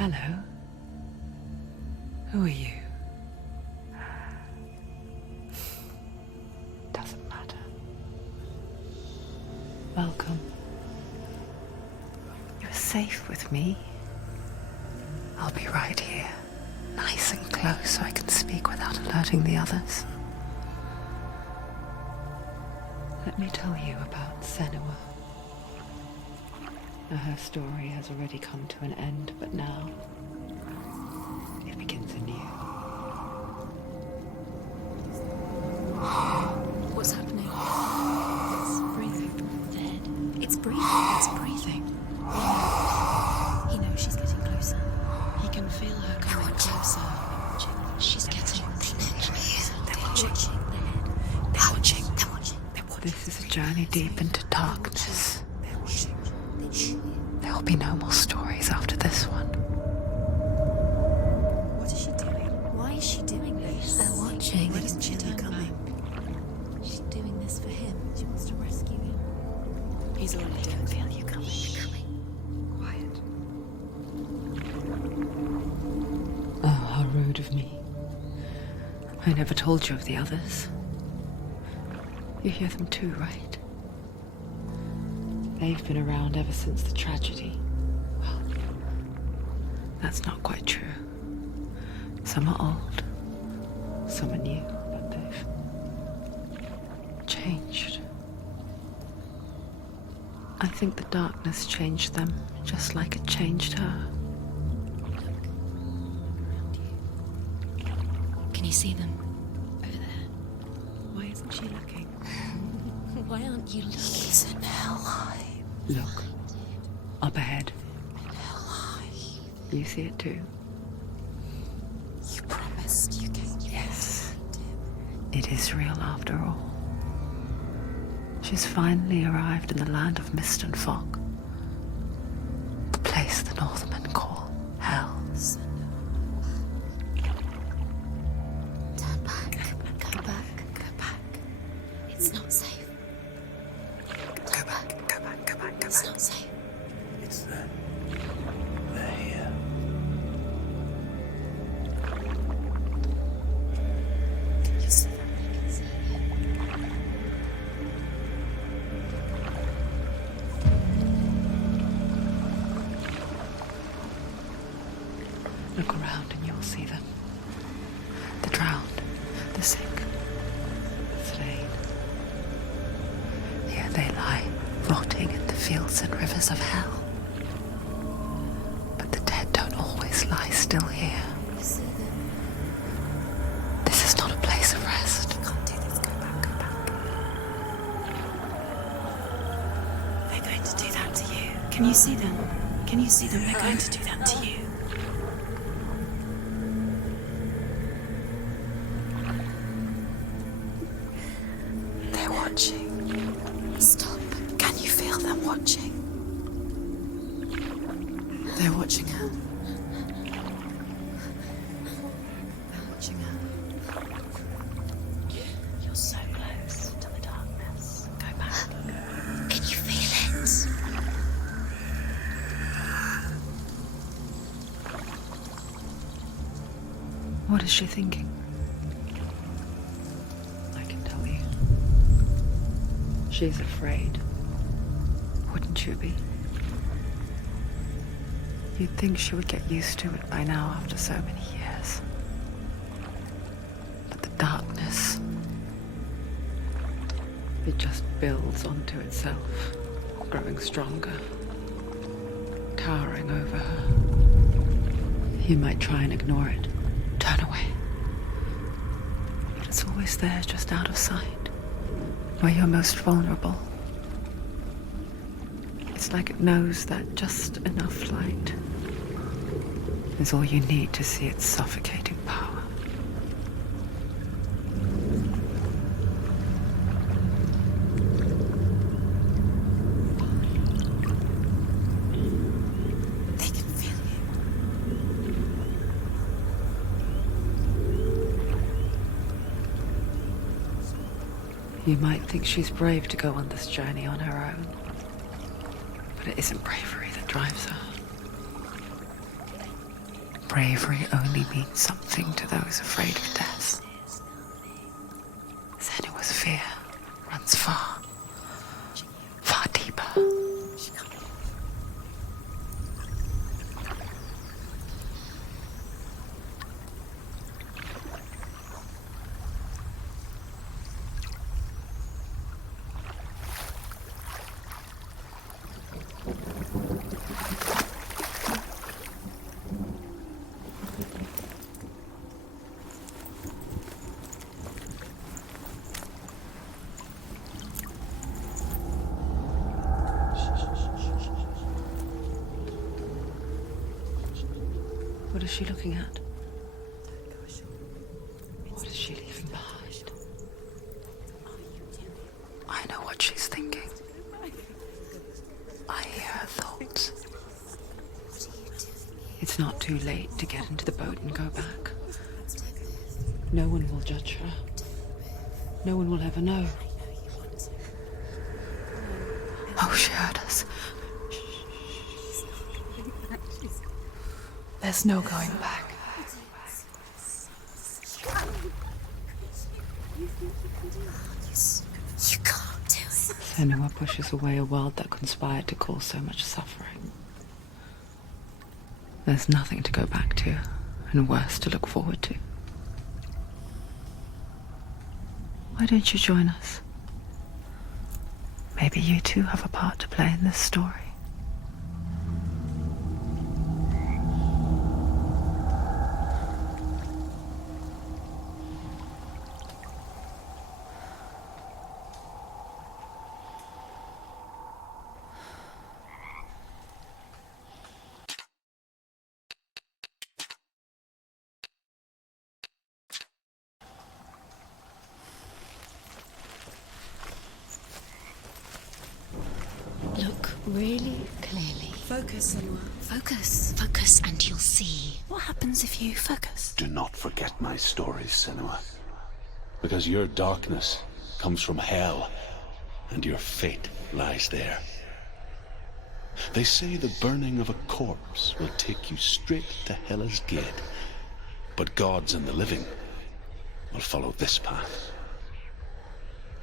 Hello. Who are you? Doesn't matter. Welcome. You're safe with me. I'll be right here, nice and close so I can speak without alerting the others. Let me tell you about Senua. Now, her story has already come to an end, but now it begins anew. What's happening? It's breathing. Dead. It's breathing. It's breathing. He knows she's getting closer. He can feel her coming closer. She's getting closer. They're watching. They're watching. They're watching. This is a journey deep into darkness. There will be no more stories after this one. What is she doing? Why is she doing this? They're watching. Why doesn't she turn coming? She's doing this for him. She wants to rescue him. He's already doing. Feel you coming. Quiet. Oh, how rude of me. I never told you of the others. You hear them too, right? They've been around ever since the tragedy. Well, that's not quite true. Some are old, some are new, but they've changed. I think the darkness changed them, just like it changed her. Can you see them? Over there. Why isn't she looking? Why aren't you looking? He's in hell. Look, up ahead. You see it too? You promised you came. Yes. It is real after all. She's finally arrived in the land of mist and fog. The place the Northmen call hell. Turn back. Go back. Go back. It's not safe. Go back. Go back. Go back. Go It's back. not safe. It's them. They're here. You see them? I can see you. Look around and you will see them. The drowned, the sick, the slain. Here they lie, rotting in the fields and rivers of hell. But the dead don't always lie still here. You see them. This is not a place of rest. You can't do this. Go back. Go back. They're going to do that to you. Can you see them? Can you see them? They're going to do that to you. They're watching. Stop. Can you feel them watching? They're watching her. They're watching her. You're so close to the darkness. Go back. Can you feel it? What is she thinking? I can tell you. She's afraid. Wouldn't you be? You'd think she would get used to it by now after so many years. But the darkness, it just builds onto itself, growing stronger, towering over her. You might try and ignore it, turn away. But it's always there, just out of sight, where you're most vulnerable. It's like it knows that just enough light is all you need to see its suffocating power. They can feel you. You might think she's brave to go on this journey on her own, but it isn't bravery that drives her. bravery only means something to those afraid of death. Senua's fear runs far, far deeper. What is she looking at? What is she leaving behind? I know what she's thinking. I hear her thoughts. It's not too late to get into the boat and go back. No one will judge her. No one will ever know. Oh, she heard us. There's no going back. You can't do it. Senua pushes away a world that conspired to cause so much suffering. There's nothing to go back to, and worse to look forward to. Why don't you join us? Maybe you too have a part to play in this story. Look really clearly. Focus, Senua. Focus. Focus and you'll see. What happens if you focus? Do not forget my stories, Senua. Because your darkness comes from hell, and your fate lies there. They say the burning of a corpse will take you straight to Hela's gate, but gods and the living will follow this path.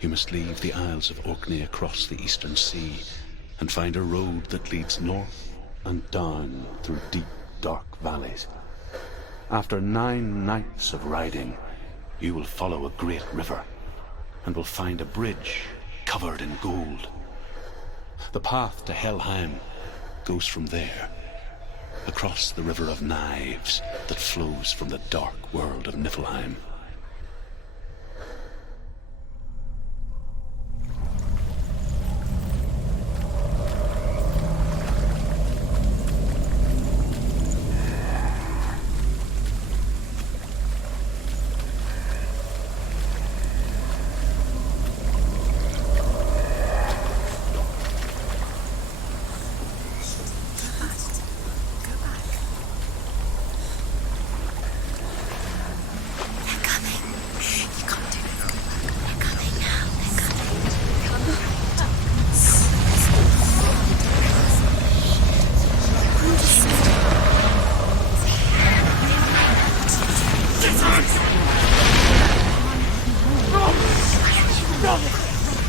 You must leave the Isles of Orkney across the eastern sea and find a road that leads north and down through deep, dark valleys. After 9 nights of riding, you will follow a great river and will find a bridge covered in gold. The path to Helheim goes from there, across the river of knives that flows from the dark world of Niflheim.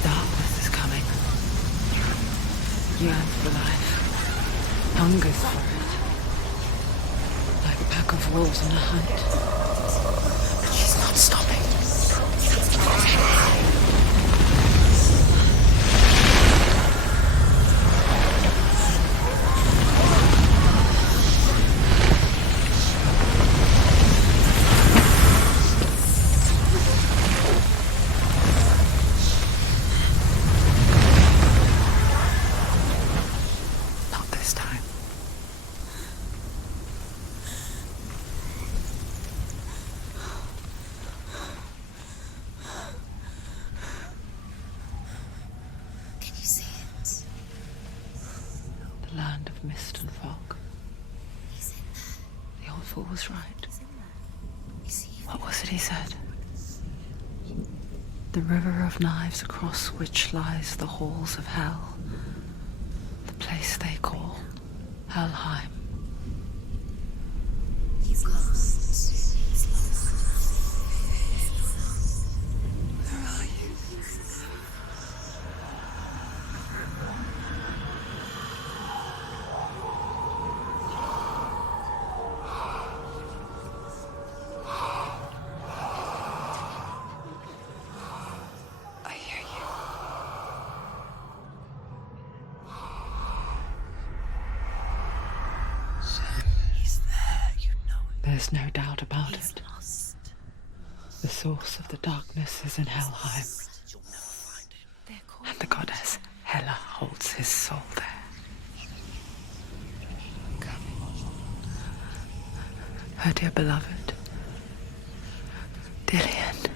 Darkness is coming. Yearns for life. Hungers for it. Like a pack of wolves on a hunt. But she's not stopping. Land of mist and fog. The old fool was right. What was it he said? The river of knives across which lies the halls of hell. The place they call Helheim. There's no doubt about it. The source of the darkness is in Helheim. And the goddess Hela holds his soul there. Her dear beloved, Dillian.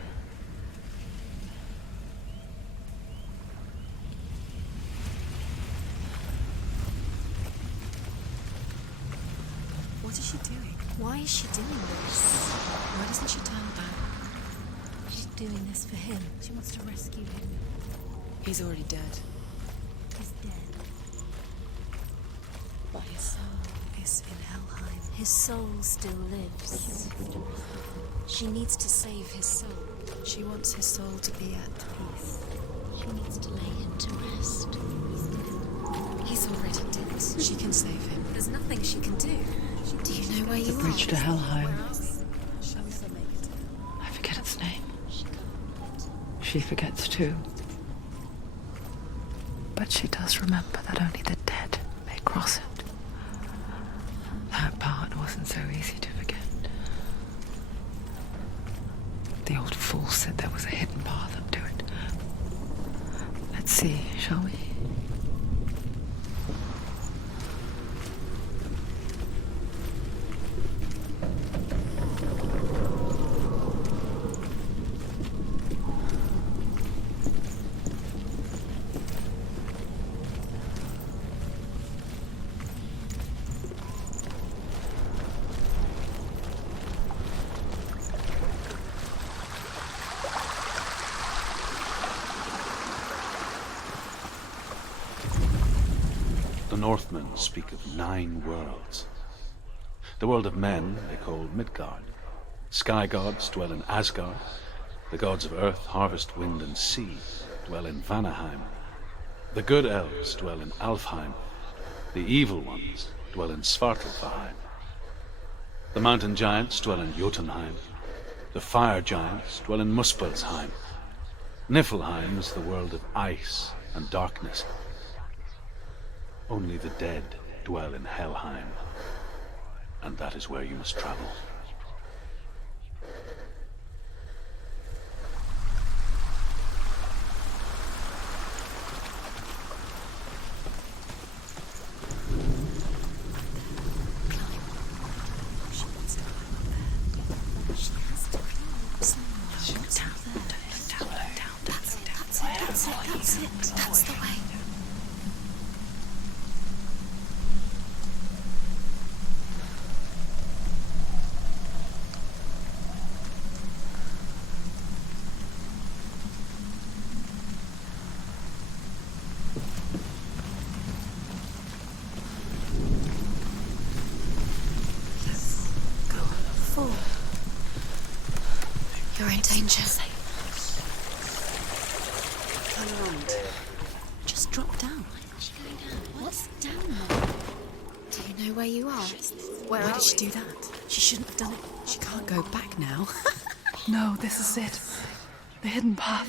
What is she doing? Why is she doing this? Why doesn't she turn back? She's doing this for him. She wants to rescue him. He's already dead. He's dead. But his soul is in Helheim. His soul still lives. She needs to save his soul. She wants his soul to be at peace. She needs to lay him to rest. He's already dead. She can save him. There's nothing she can do. Do you know where you are? The bridge to Helheim. Shall we make it? I forget its name. She forgets too. But she does remember that only the dead may cross it. That part wasn't so easy to forget. The old fool said there was a hidden path up to it. Let's see, shall we? The Northmen speak of 9 worlds. The world of men they call Midgard. Sky gods dwell in Asgard. The gods of earth, harvest, wind, and sea dwell in Vanaheim. The good elves dwell in Alfheim. The evil ones dwell in Svartalfheim. The mountain giants dwell in Jotunheim. The fire giants dwell in Muspelheim. Niflheim is the world of ice and darkness. Only the dead dwell in Helheim, and that is where you must travel. That's the way. You're in danger. Turn around. Just drop down. What's down there? Do you know where you are? Why did she do that? She shouldn't have done it. She can't go back now. No, this is it. The hidden path.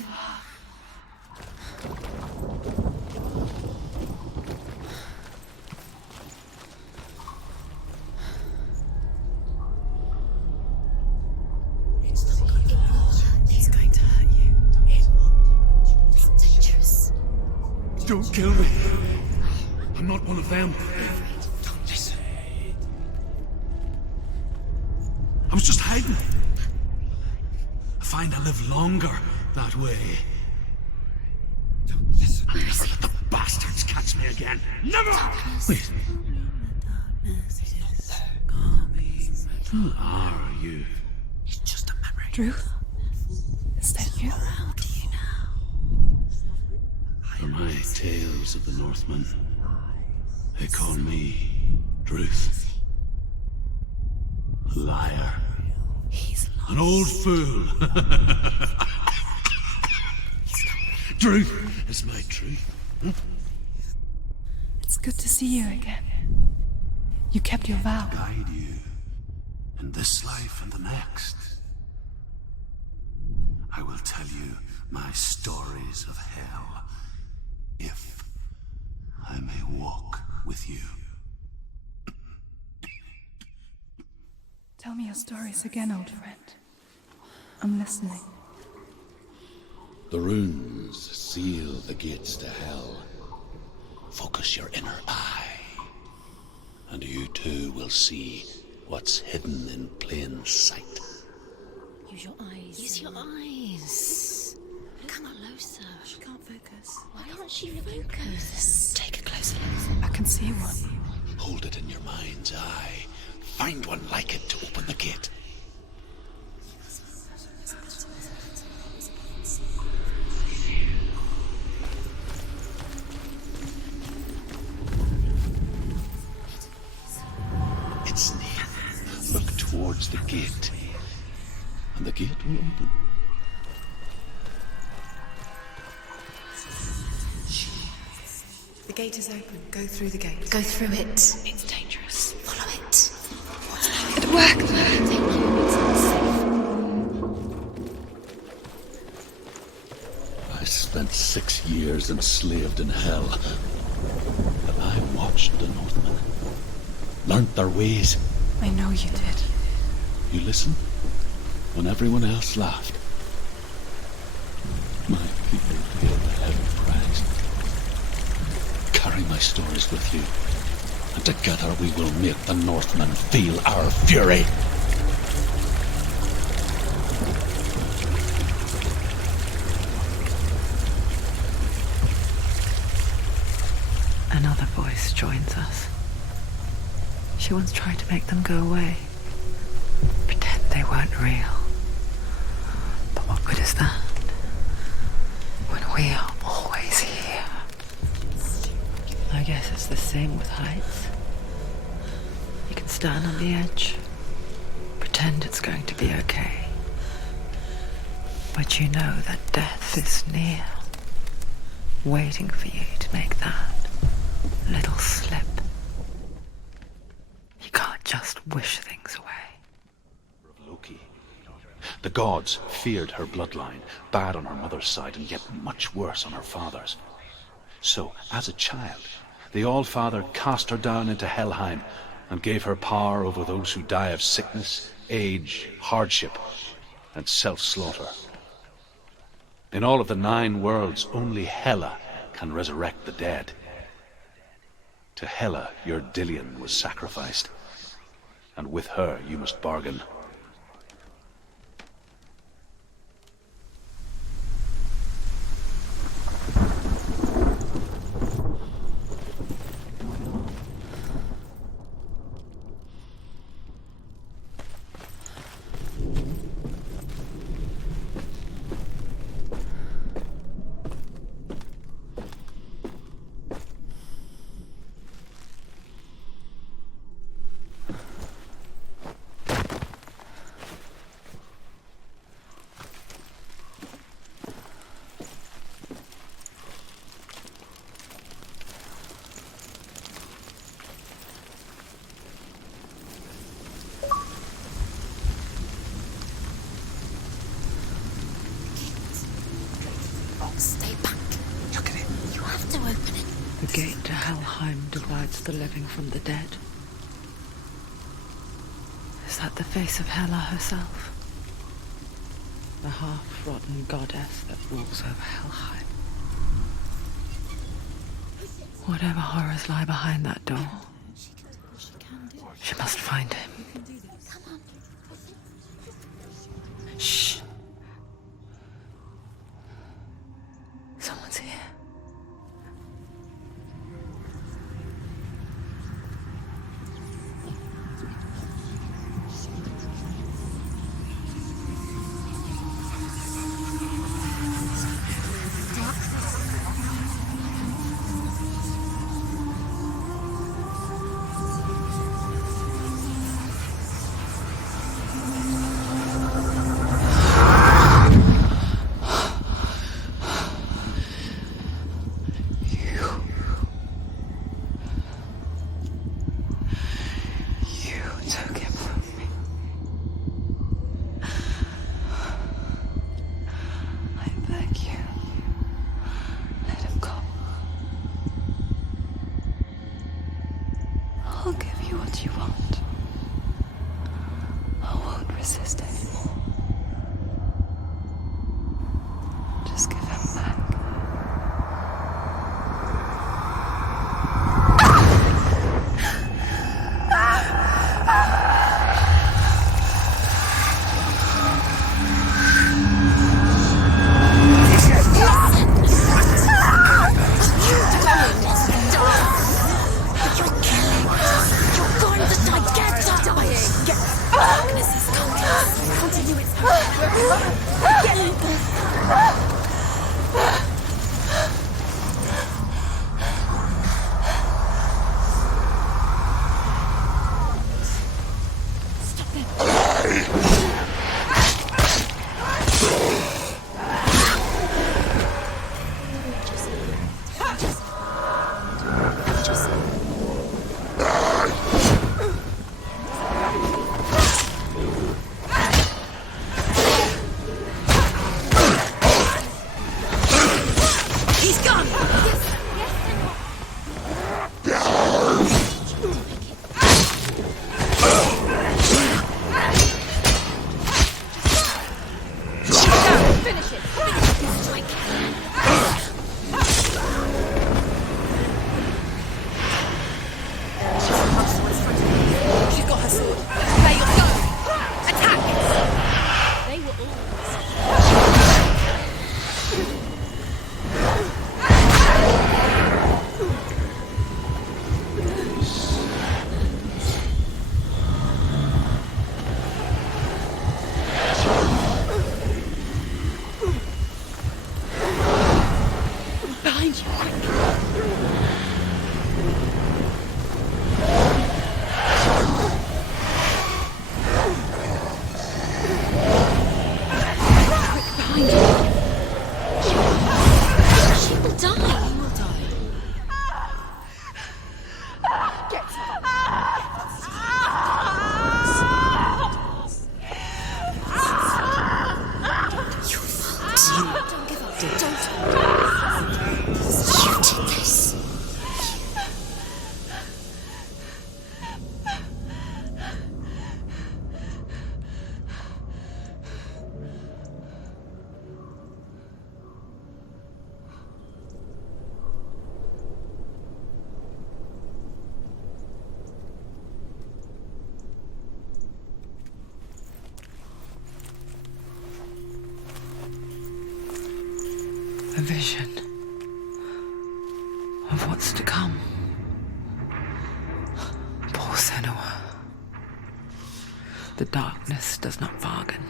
It's going to hurt you. It's dangerous. Don't kill me. I'm not one of them. Don't listen. I was just hiding. I find I live longer that way. Don't listen. I'll never let the bastards catch me again. Never! Wait. Who are you? It's just a memory. Ruth? Is that you? How do you know? For my tales of the Northmen, they call me Druth. A liar. He's lost. An old fool. Truth is my truth. It's good to see you again. You kept your vow. Guide you in this life and the next. I will tell you my stories of hell, if I may walk with you. Tell me your stories again, old friend. I'm listening. The runes seal the gates to hell. Focus your inner eye, and you too will see what's hidden in plain sight. Use your eyes. Use your eyes. Come closer. She can't focus. Why aren't she looking close? Take a closer look. I can see one. Hold it in your mind's eye. Find one like it to open the gate. It's near. Look towards the gate, and the gate will open. The gate is open. Go through the gate. Go through it. It's dangerous. Follow it. What's that? It worked! Thank you. It's safe. I spent 6 years enslaved in hell. But I watched the Northmen, learnt their ways. I know you did. You listened when everyone else laughed. My people paid the heavy price. Carry my stories with you, and together we will make the Northmen feel our fury. Another voice joins us. She once tried to make them go away. Pretend they weren't real. But what good is that? When we are always here. I guess it's the same with heights. You can stand on the edge, pretend it's going to be okay. But you know that death is near, waiting for you to make that little slip. You can't just wish things away. Loki. The gods feared her bloodline, bad on her mother's side and yet much worse on her father's. So, as a child, the All-Father cast her down into Helheim and gave her power over those who die of sickness, age, hardship, and self-slaughter. In all of the 9 worlds, only Hela can resurrect the dead. To Hela, your Dillion was sacrificed, and with her you must bargain. Stay back. Look at it. You have to open it. The gate to Helheim divides the living from the dead. Is that the face of Hela herself? The half-rotten goddess that rules over Helheim. Whatever horrors lie behind that door, she must find him. Shh. Someone's here. Just give him back. A vision of what's to come. Poor Senua. The darkness does not bargain.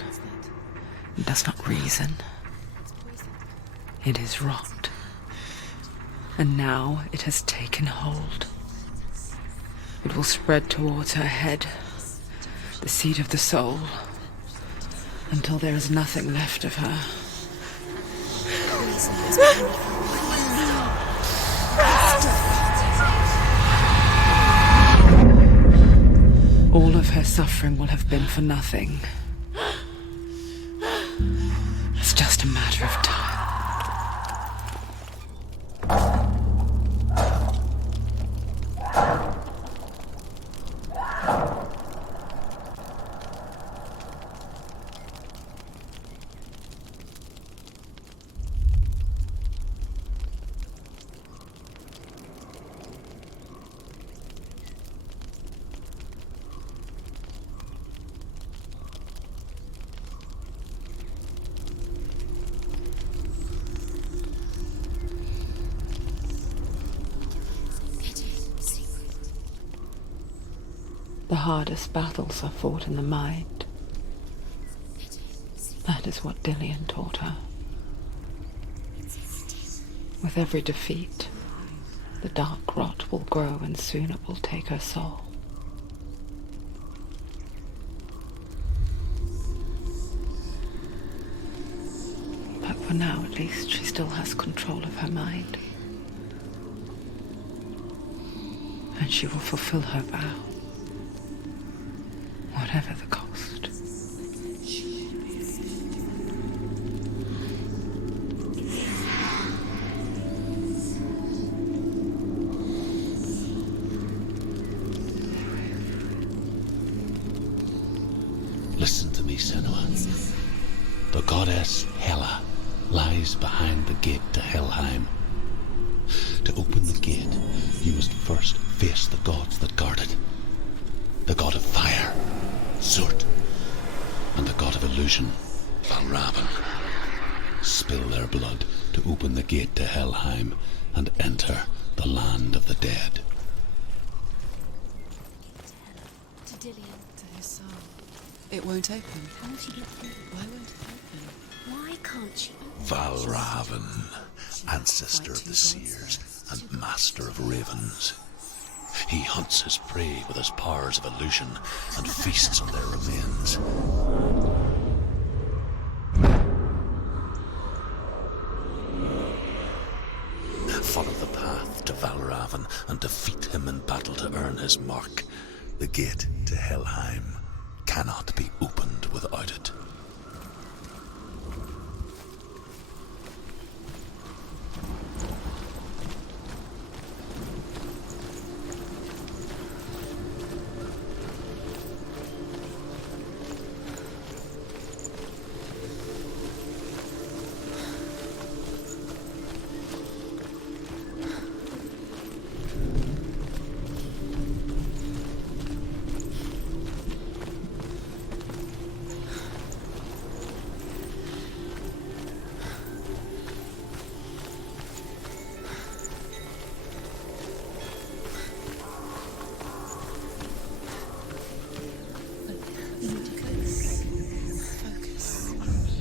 It does not reason. It is rot. And now it has taken hold. It will spread towards her head, the seat of the soul, until there is nothing left of her. All of her suffering will have been for nothing. It's just a matter of time. The hardest battles are fought in the mind. That is what Dillian taught her. With every defeat, the dark rot will grow and soon it will take her soul. But for now, at least, she still has control of her mind. And she will fulfill her vow. Whatever the cost. Listen to me, Senua. The goddess Hela lies behind the gate to Helheim. To open the gate, you must first face the gods that guard it. The god of fire, Surt, and the god of illusion, Valravn. Spill their blood to open the gate to Helheim and enter the land of the dead. To Dillian. To his soul. It won't open. How will she get through? Why won't it open? Why can't she? Valravn, ancestor of the seers and master of ravens. He hunts his prey with his powers of illusion and feasts on their remains. Follow the path to Valravn and defeat him in battle to earn his mark. The gate to Helheim cannot be opened without it.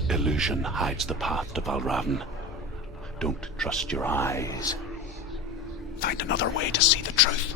Illusion hides the path to Valravn. Don't trust your eyes. Find another way to see the truth.